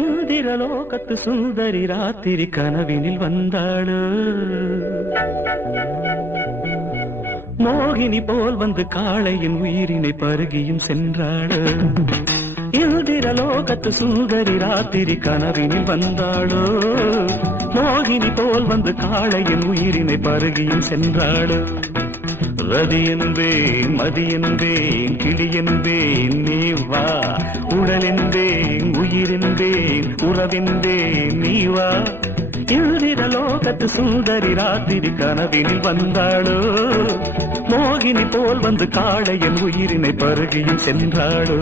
இந்திரலோகத்து சுந்தரி ராத்திரி கனவினில் வந்தாள். மோகினி போல் வந்து காளையின் உயிரினை பருகியும் சென்றாள். இந்திரலோகத்து சுந்தரி ராத்திரி கனவினில் வந்தாளோ. மோகினி போல் வந்து காளையின் உயிரினை பருகியும் சென்றாள். ரதி என்பேன், மதி என்பேன், கிளி என்பேன், நீ வா. உடல் என்பேன், உயிர் என்பேன், உறவென்பேன், நீ வா. இந்திரலோகத்து சுந்தரி ராத்திரி கனவினில் வந்தாளோ. மோகினி போல் வந்து காளையின் உயிரினை பருகியும் சென்றாளோ.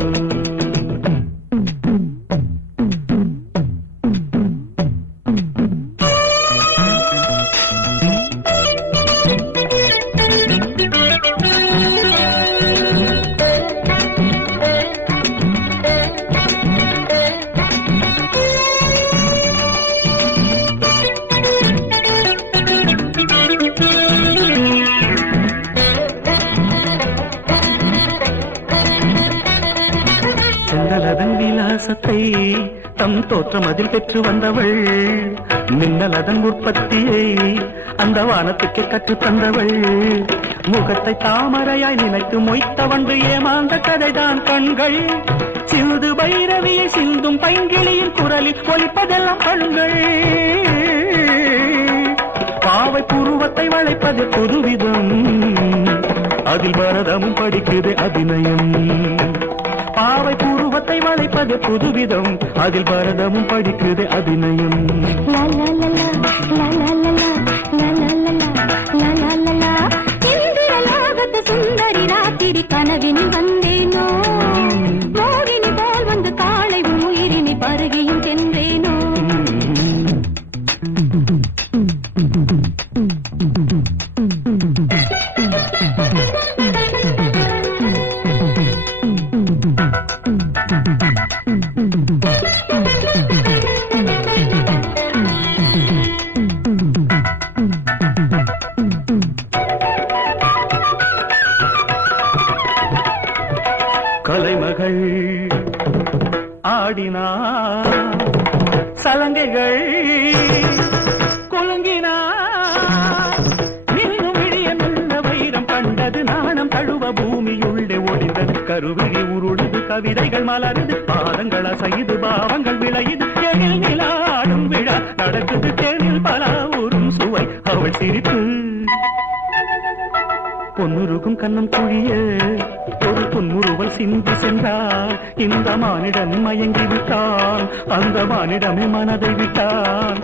செந்தலதன் விலாசத்தை தம் தோற்றம் அதில் பெற்று வந்தவள். மின்னலதன் உற்பத்தியை அந்த வானத்துக்கே கற்றுத் தந்தவள். முகத்தை தாமரையாய் நினைத்து மொய்த்தவன்று ஏமாந்த கதைதான் கண்கள். சிந்து பைரவியை சிந்தும் பைங்கிளியின் குரலில் ஒலிப்பதெல்லாம் கண்கள். பாவை புருவத்தை வளைப்பது புதுவிதம், அதில் பரதமும் படிக்குது அபிநயம். பாவை புருவத்தை வளைப்பது புதுவிதம், அதில் பரதமும் படிக்குது அபிநயம். இந்திரலோகத்து சுந்தரி ராத்திரி கனவினில் வந்தேனோ. மோகினி போல் வந்து காளை உயிரினை பருகியும் சென்றேனோ. கலைமகள் ஆடினார், சலங்கைகள் குலுங்கினார். இன்னும் விழிய நல்ல வைரம் கண்டது, நாணம் தழுவ பூமியுள்ளே ஒளிந்தது. கருவிழி உருளுது, கவிதைகள் மலருது, பாதங்கள் அசையுது, பாவங்கள் விளையுது. எழில் நிலாடும் விழா நடக்குது, தேனில் பல ஊரும் சுவை அவள் சிரிப்பு. பொன்னுருகும் கண்ணம் குழிய ஒரு பொன்முறுவல் சிந்தி சென்றார். இந்த மானிடன் மயங்கி விட்டான், அந்த மானிடமே மனதை விட்டான்.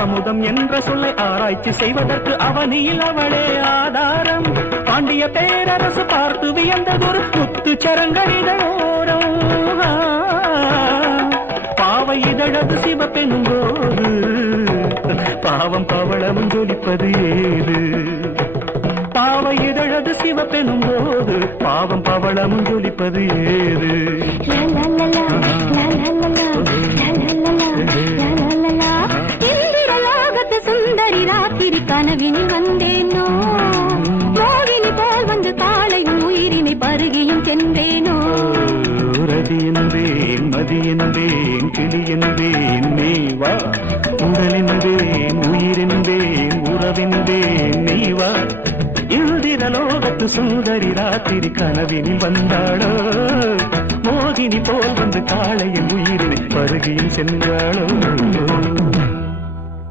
அமுதம் என்ற சொல்லை ஆராய்ச்சி செய்வதற்கு அவனியில் அவளே ஆதாரம். பாண்டிய பேரரசு பார்த்து வியந்ததொரு முத்து சரங்களிதழோரம். பாவை இதழது சிவப்பெனும் போது பாவம் பவளமும் ஜொலிப்பது ஏது. பாவை இதழது சிவப்பெனும் போது பாவம் பவளமும் ஜொலிப்பது ஏது. இந்திரலோகத்து சுந்தரி ராத்திரி கனவினில் வந்தேனோ. மோகினி போல் வந்து காளை உயிரினை பருகியும் சென்றேனோ. ரதி என்பேன், மதி என்பேன், கிளி என்பேன், நீ வா. உடல் என்பேன், உயிர் என்பேன், உறவென்பேன், நீ வா. இந்திரலோகத்து சுந்தரி ராத்திரி கனவினில் வந்தாளோ. மோகினி போல் வந்து காளையின் உயிரினை பருகியும் சென்றாளோ.